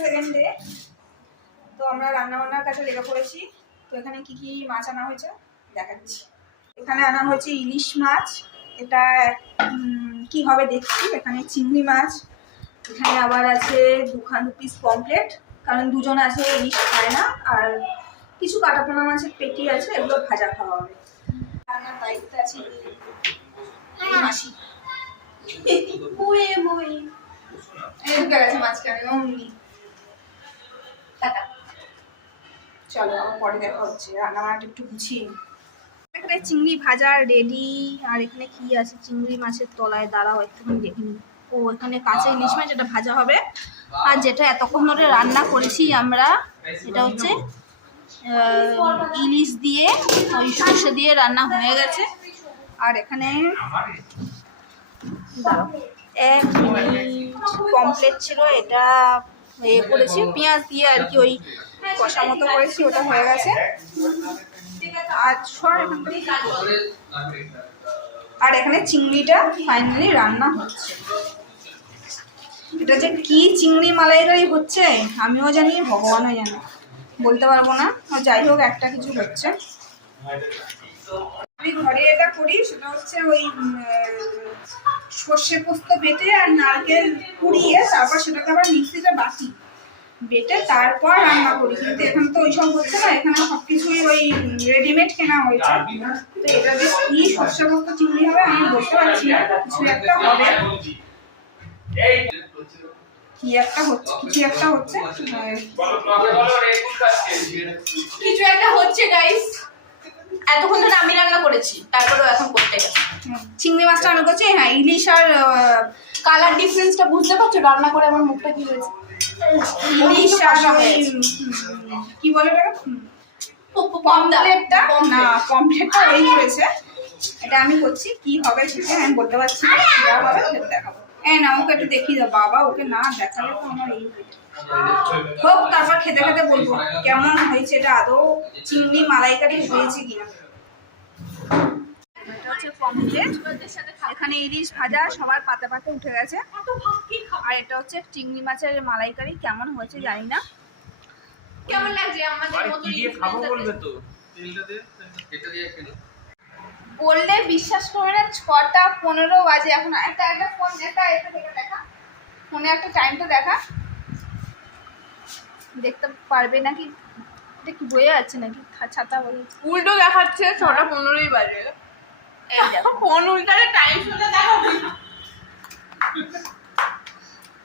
সেকেন্ডে তো আমরা রান্নাবান্নার কাছে লেগে পড়েছি। তো এখানে কি কি মাছ আনা হয়েছে দেখাচ্ছি। এখানে আনা হয়েছে ইলিশ মাছ, এটা কি হবে দেখছি। এখানে চিংড়ি মাছ, এখানে আবার আছে 2 পিস পমফ্লেট, কারণ দুজন আছে ইলিশ খায় না, আর কিছু কাটাপোনা মাছের পেটি আছে, এগুলো ভাজা খাওয়া হবে। রান্নার দায়িত্বে আছে মাসি। ঢুকে গেছে মাঝখানে অমনি। চলো আবার পরে দেখা হচ্ছে, রান্না বান্নাটা একটু গুছিয়ে। এখানে চিংড়ি ভাজা রেডি, আর এখানে কি আছে চিংড়ি মাছের তলায়, দাঁড়াও একটুখানি দেখে নিই। ও এখানে কাঁচা ইলিশ মাছ, যেটা ভাজা হবে। আর যেটা এতক্ষণ ধরে রান্না করেছি আমরা, এটা হচ্ছে ইলিশ দিয়ে ওই সর্ষে দিয়ে রান্না হয়ে গেছে। আর এখানে কমপ্লিট ছিল, এটা করেছি পেঁয়াজ দিয়ে আর কি, ওই কষা মতো করেছি, ওটা হয়ে গেছে। আর এখানে চিংড়িটা ফাইনালি রান্না হচ্ছে। এটা যে কি চিংড়ি মালাইকারি হচ্ছে আমিও জানি, ভগবানও জানে, বলতে পারবো না। যাই হোক একটা কিছু হচ্ছে। আমি ঘরে এটা করি, সেটা হচ্ছে ওই সর্ষে পোস্ত বেটে আর নারকেল কুড়িয়ে তারপর সেটাকে আবার মিক্সিতে বাটি বেটে তারপর রান্না করি। কিন্তু এখানে তো ওইসব হচ্ছে না, এখানে সবকিছুই ওই রেডিমেড কেনা হয়েছে। তো এটা যে কি সর্ষে পোস্ত চিংড়ি হবে আমি বলতে পারছি না, কিছু একটা হবে, কি একটা হচ্ছে, কিছু একটা হচ্ছে, কিছু একটা হচ্ছে গাইস। এতক্ষণ ধরে আমি রান্না করেছি, তারপরেও এখন করতে গেছে। চিংড়ি মাছটা আমি করছি। হ্যাঁ, ইলিশ আর কালার ডিফারেন্সটা বুঝতে পারছো? রান্না করে আমার মুখটা কি হয়েছে। ইলিশ আর কি বলে পমফ্লেটটা, না পমফ্লেটটা ওই করেছে, এটা আমি করছি। কি হবে সেটা আমি বলতে পারছি না, যা হবে সেটা দেখাবো। না ওকে একটু দেখিয়ে দাও বাবা, ওকে না দেখালে তো আমার এই হোক, তারপর খেতে খেতে বলবো কেমন হয়েছে, এটা আদৌ চিংড়ি মালাইকারি হয়েছে কিনা। এটা হচ্ছে পমফ্লেট, এখানে ইলিশ ভাজা সবার পাতে পাতে উঠে গেছে। আর এটা হচ্ছে চিংড়ি মাছের মালাইকারি, কেমন হয়েছে জানি না। কেমন লাগছে আমাদের মতো খাবো বলবে তো, তেলটা দে, এটা দিয়ে খেলো। বললে বিশ্বাস করবে না, 6টা 15 বাজে এখন। একটা ফোন দেখা, এটা থেকে দেখা, ফোনে একটা টাইমটা দেখা, দেখতে পারবে নাকি? এটা কি বয়ে আছে নাকি ছাতা বলে? উল্টো দেখাচ্ছে 6টা 15ই বাজে। এই দেখো ফোন উল্টালে টাইম শুনে দেখো।